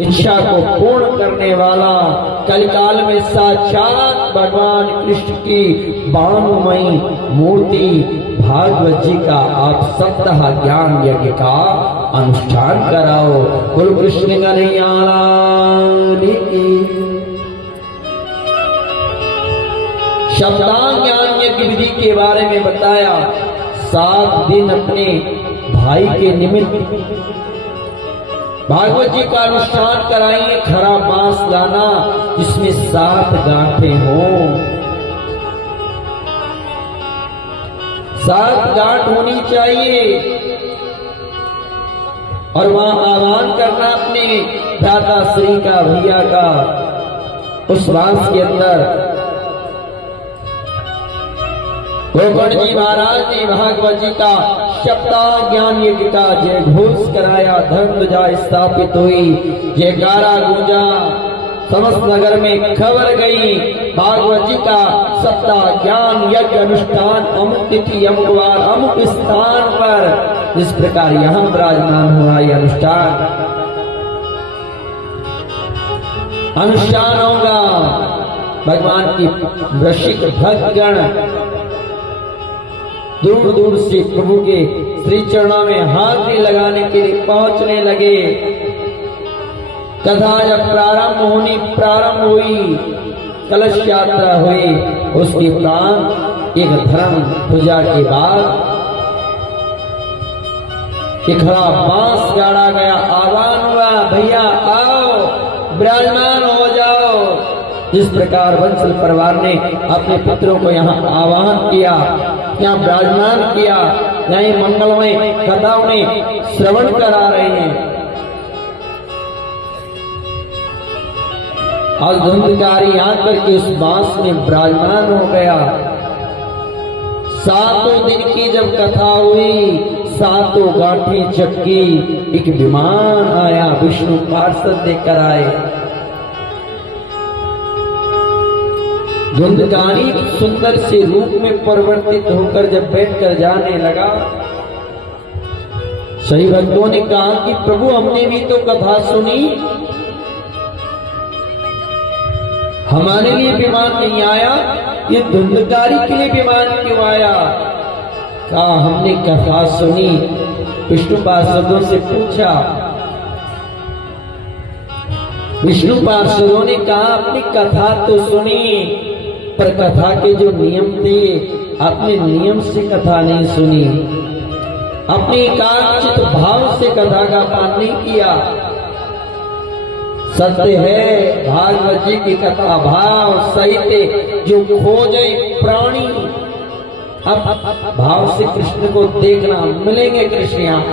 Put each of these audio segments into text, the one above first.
इच्छा को पूर्ण करने वाला कलिकाल में साक्षात भगवान कृष्ण की बाणुमयी मूर्ति भागवत जी का आप सप्ताह ज्ञान यज्ञ का अनुष्ठान कराओ। गुरु कृष्ण कन्हैया की। सप्ताह ज्ञान यज्ञ विधि के बारे में बताया। 7 दिन अपने भाई के निमित्त भागवत जी का अनुष्ठान कराइए। खरा बांस लाना जिसमें 7 गांठें हों, 7 गांठ होनी चाहिए। और वहां आह्वान करना अपने दादा श्री का, भैया का। उस बांस के अंदर गोकर्ण जी महाराज ने भागवत जी का सप्ताह ज्ञान यज्ञ का जय घोष कराया। धर्म ध्वजा स्थापित हुई, जयकारा गूंजा, समस्त नगर में खबर गई। भागवत जी का सप्ताह ज्ञान यज्ञ अनुष्ठान अमुक तिथि अमुक वार अमुक स्थान पर जिस प्रकार यहाँ विराजमान हुआ ये अनुष्ठान होगा। भगवान की वृश्चिक भक्तगण दूर दूर से प्रभु के श्री चरणों में हाजिरी लगाने के लिए पहुंचने लगे। कथा जब प्रारंभ हुई, कलश यात्रा हुई, उसके उपरांत एक धर्म पूजा के बाद एक खड़ा बांस गाड़ा गया। आह्वान हुआ, भैया आओ, विराजमान हो जाओ। जिस प्रकार वंशल परिवार ने अपने पुत्रों को यहाँ आह्वान किया, यहाँ विराजमान किया, यहाँ मंगलमय कथाओं में श्रवण करा रहे हैं। आज धुंधकारी आकर के उस बांस में विराजमान हो गया। 7 दिन की जब कथा हुई, 7 गांठें चक्की, एक विमान आया, विष्णु पार्षद लेकर आए। धुंधकारी सुंदर से रूप में परिवर्तित होकर जब बैठकर जाने लगा, सही भक्तों ने कहा कि प्रभु हमने भी तो कथा सुनी, हमारे लिए विमान नहीं आया, ये धुंधकारी के लिए विमान क्यों आया? कहा हमने कथा सुनी। विष्णु पार्षदों से पूछा, विष्णु पार्षदों ने कहा अपनी कथा तो सुनी, पर कथा के जो नियम थे अपने नियम से कथा नहीं सुनी, अपने एकांचित भाव से कथा का पालन नहीं किया। सत्य है भागवत जी की कथा भाव सहित जो खोजे प्राणी, अब भाव से कृष्ण को देखना मिलेंगे। कृष्ण यहाँ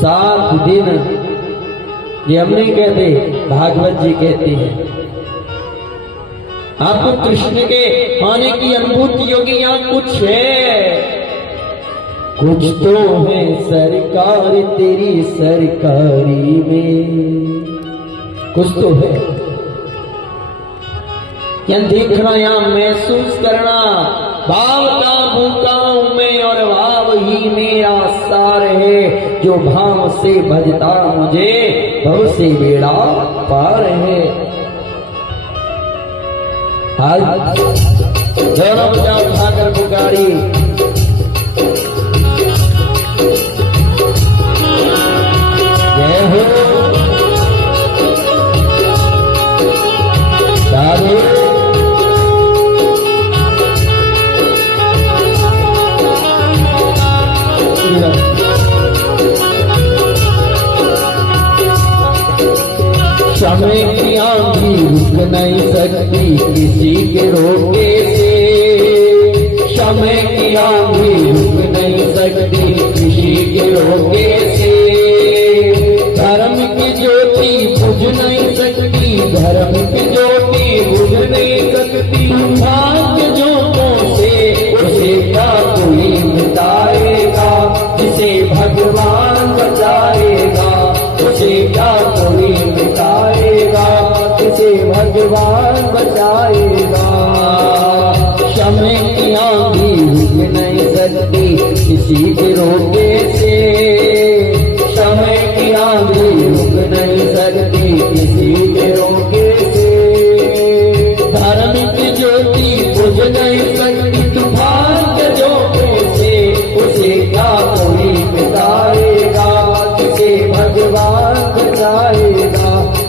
7 दिन, ये हम नहीं कहते, भागवत जी कहते हैं। आपको कृष्ण के आने की अनुभूति होगी। यहाँ कुछ है, कुछ तो है सरकार तेरी सरकारी में, कुछ तो है। यहाँ देखना, यहाँ महसूस करना, भाव का भूखा हूं मैं और भाव ही मेरा सार है। जो भाव से भजता मुझे भव से बेड़ा पार है। आज दोनों बजा उठाकर पुकारी, जय हो साधु। समय की आंधी रुक नहीं सकती किसी के रोके से, समय की आंधी रुक नहीं सकती किसी के रोके से। धर्म की ज्योति बुझ नहीं सकती, धर्म की ज्योति बुझ नहीं सकती। भाग्य जोतों से उसे क्या कोई मिटाएगा, जिसे भगवान बचाएगा उसे क्या कोई मिटाएगा, जिसे भगवान बचाएगा। समय की आंधी रुक नहीं सकती किसी के रोके से, समय की आंधी रुक नहीं सकती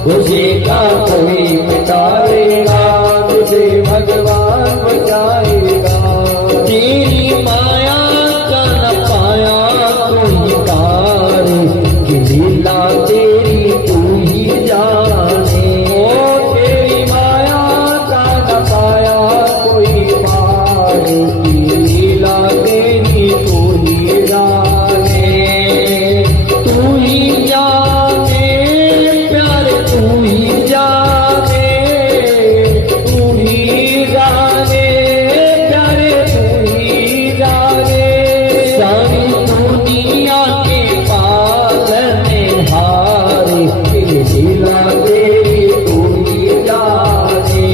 तुझे का कोई मिटाएगा, तुझे भगवान बचाएगा। तेरी माया का न पाया कोई पार, कि लीला तेरी तू ही जाने। ओ तेरी माया का न पाया कोई पार, कि लीला तेरी तू ही जाने। तू ही जाने प्यारे, तू ही जाने, तू ही जाने प्यारे, तू ही जाने। सारी दुनिया के पालनहार, लीला तेरी तू ही जाने।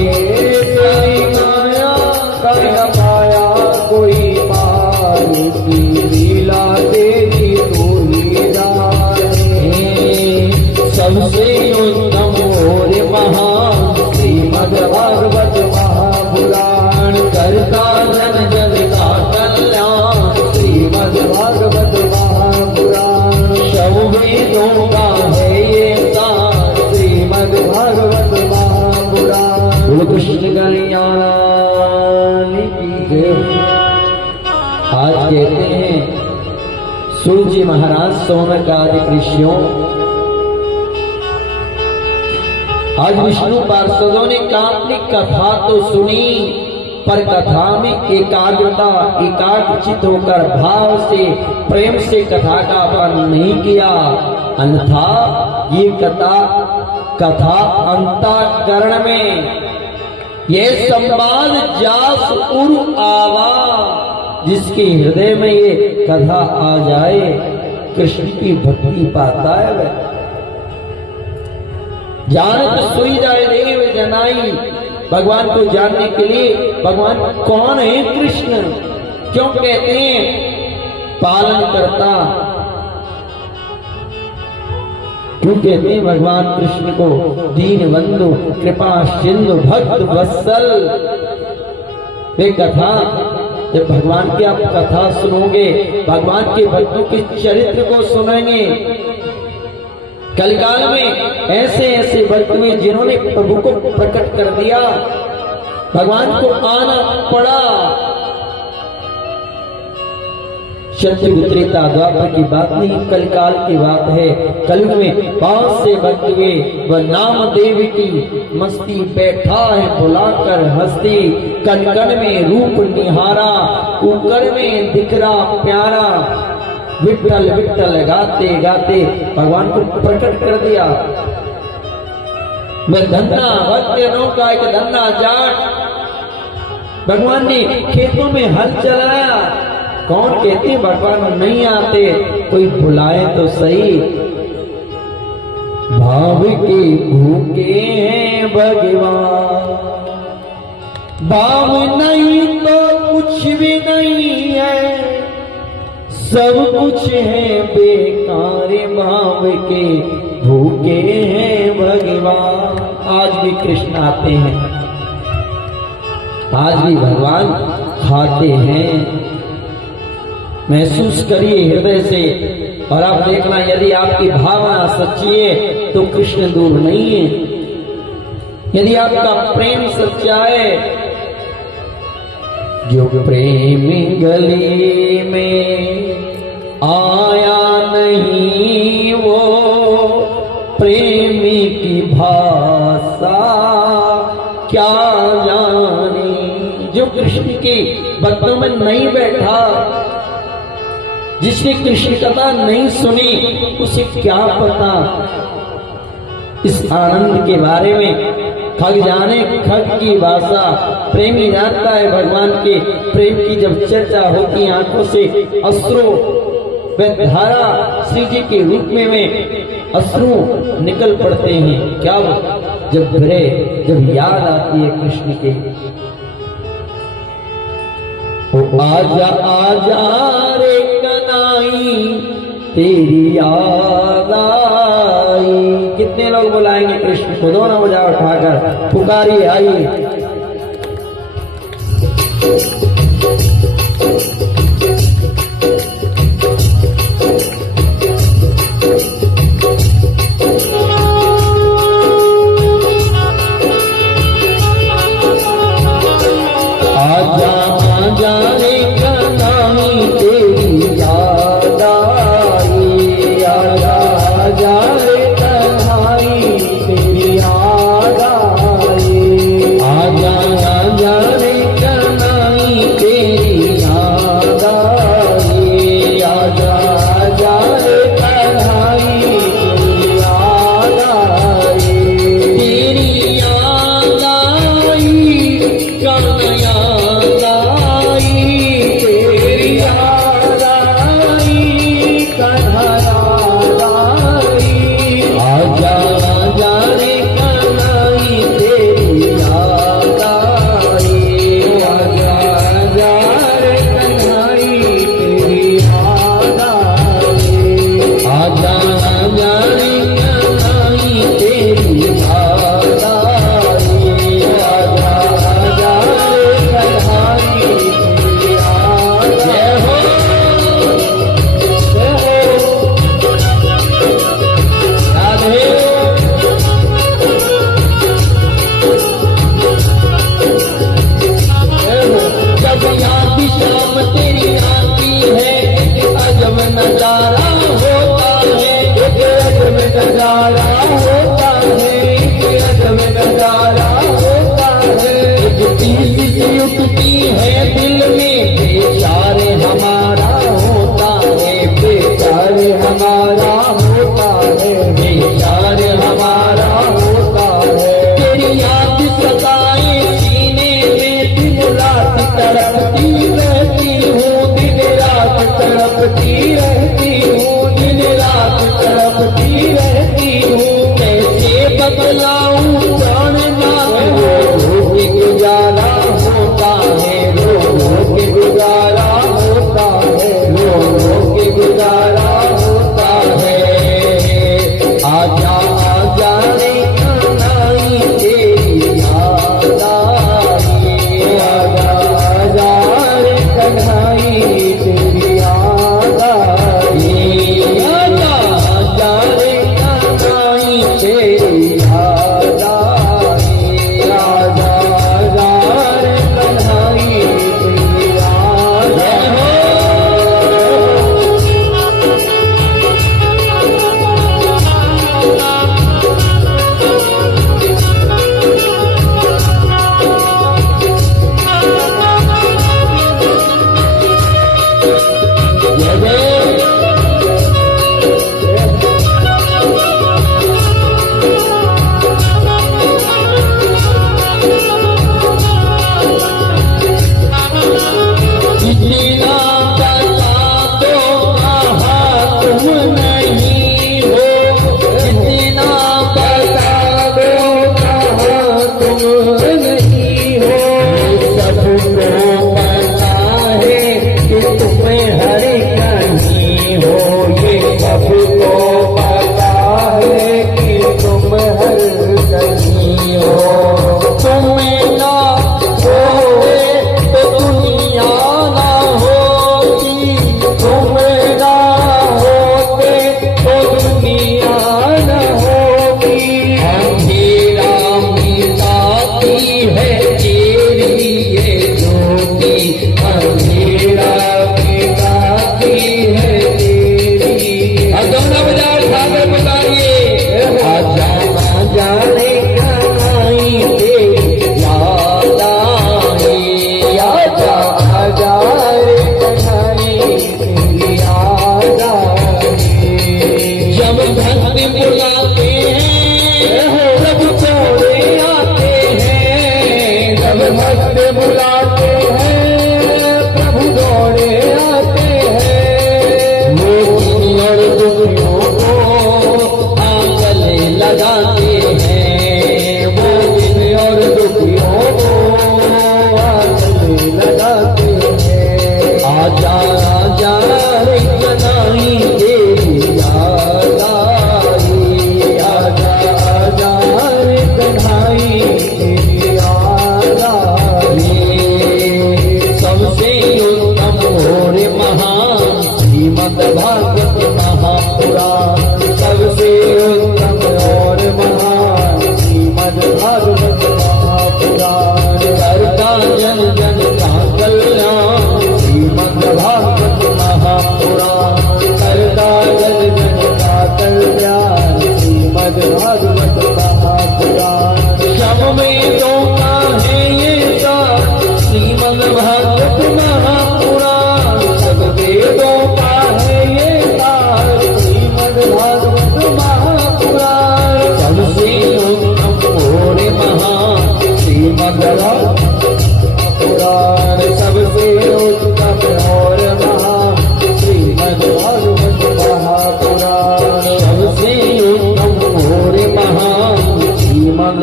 सारी माया का न पाया कोई पार, की लीला तेरी तू ही जाने। सबसे उत्तम और महान श्रीमद् भागवत महापुराण, करता जन जन का कल्याण श्रीमद् भागवत महापुराण। सब वेदों का है ये सार श्रीमद् भागवत महापुराण। बोलो कृष्ण कल्याण की जय। आज कहते हैं सूर्य महाराज सोनक आदि ऋषियों, आज विष्णु पार्षदों ने काल्पनिक कथा तो सुनी, पर कथा में एकाग्रता एकाग्रचित होकर भाव से प्रेम से कथा का पालन नहीं किया। अन्यथा ये कथा अंतःकरण में ये संवाद जास उर आवा, जिसके हृदय में ये कथा आ जाए कृष्ण की भक्ति पाता है वह। जानत सोई जाए देव जनाई, भगवान को जानने के लिए भगवान कौन है कृष्ण, क्यों कहते हैं पालन करता, क्यों कहते हैं भगवान कृष्ण को दीन बंधु कृपा सिंधु भक्त वत्सल। वे कथा जब भगवान की आप कथा सुनोगे, भगवान के भक्तों के चरित्र को सुनेंगे, कलिकाल में ऐसे ऐसे भक्त हुए जिन्होंने प्रभु को प्रकट कर दिया, भगवान को आना पड़ा। सत्युग त्रेता द्वापर की बात नहीं, कलिकाल की बात है। कलयुग में बहुत से भक्त हुए, वह नाम देव की मस्ती बैठा है बुलाकर हस्ती। कण कण में रूप निहारा, कुकर में दिख रहा प्यारा। विठ्ठल विठ्ठल गाते गाते भगवान को प्रकट कर दिया। मैं धन्ना भक्त अनोखा एक धन्ना जाट। भगवान ने खेतों में हल चलाया। कौन कहते भगवान नहीं आते, कोई बुलाए तो सही। भाव के भूखे हैं भगवान, भाव नहीं तो कुछ भी नहीं है, सब कुछ है बेकार। भाव के भूखे हैं भगवान। आज भी कृष्ण आते हैं, आज भी भगवान खाते हैं। महसूस करिए हृदय से, और आप देखना यदि आपकी भावना सच्ची है तो कृष्ण दूर नहीं है। यदि आपका प्रेम सच्चा है, जो प्रेम गली में आया नहीं वो प्रेमी की भाषा क्या जाने। जो कृष्ण के भक्तों में नहीं बैठा, जिसने कृष्ण कथा नहीं सुनी, उसे क्या पता इस आनंद के बारे में। खग जाने खग की भाषा, प्रेमी जानता है भगवान के प्रेम की। जब चर्चा होती आंखों से अश्रु व धारा श्री जी के रूप में अश्रु निकल पड़ते हैं। क्या जब याद आती है कृष्ण के। ओ आजा आजा रे कनाई तेरी याद आई। कितने लोग बुलाएंगे कृष्ण को? दोनों बजा उठाकर पुकारी आई। लाऊं प्राण नाथ रो के गुजारा होता है, रो के गुजारा होता है, रो के गुजारा होता है। आजा आजा रे कन्हई तेरी याद आई, आजा आजा रे कन्हई तेरी याद आई, आजा आजा रे कन्हई तेरी याद आई, आजा आजा रे कन्हई तेरी याद आई।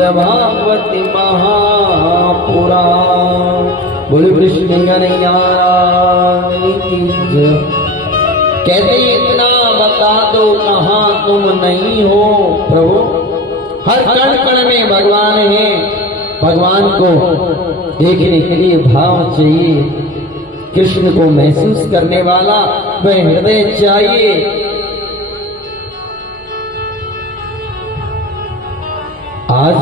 भागवती महापुराण। बोलो कृष्ण कन्हैया की जय। कहते इतना बता दो कहाँ तुम नहीं हो प्रभु। हर कण कण में भगवान है, भगवान को देखने के लिए भाव चाहिए, कृष्ण को महसूस करने वाला वह हृदय चाहिए। आज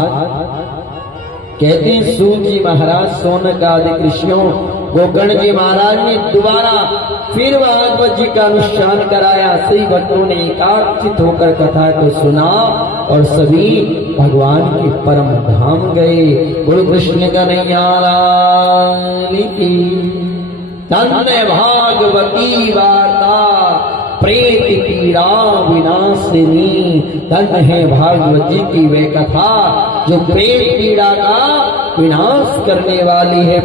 कहते हैं सूत जी महाराज, सोनक आदि ऋषियों, गोकर्ण जी महाराज ने दोबारा फिर भागवत जी का अनुष्ठान कराया। सभी भक्तों ने एकाग्रचित होकर कथा को सुना और सभी भगवान के परम धाम गए। गुरु कृष्ण कन्हैया की धन्य भागवती वार्ता प्रेत पीड़ा विनाशिनी। धन्य है भागवत जी की वे कथा जो प्रेत पीड़ा का विनाश करने वाली है।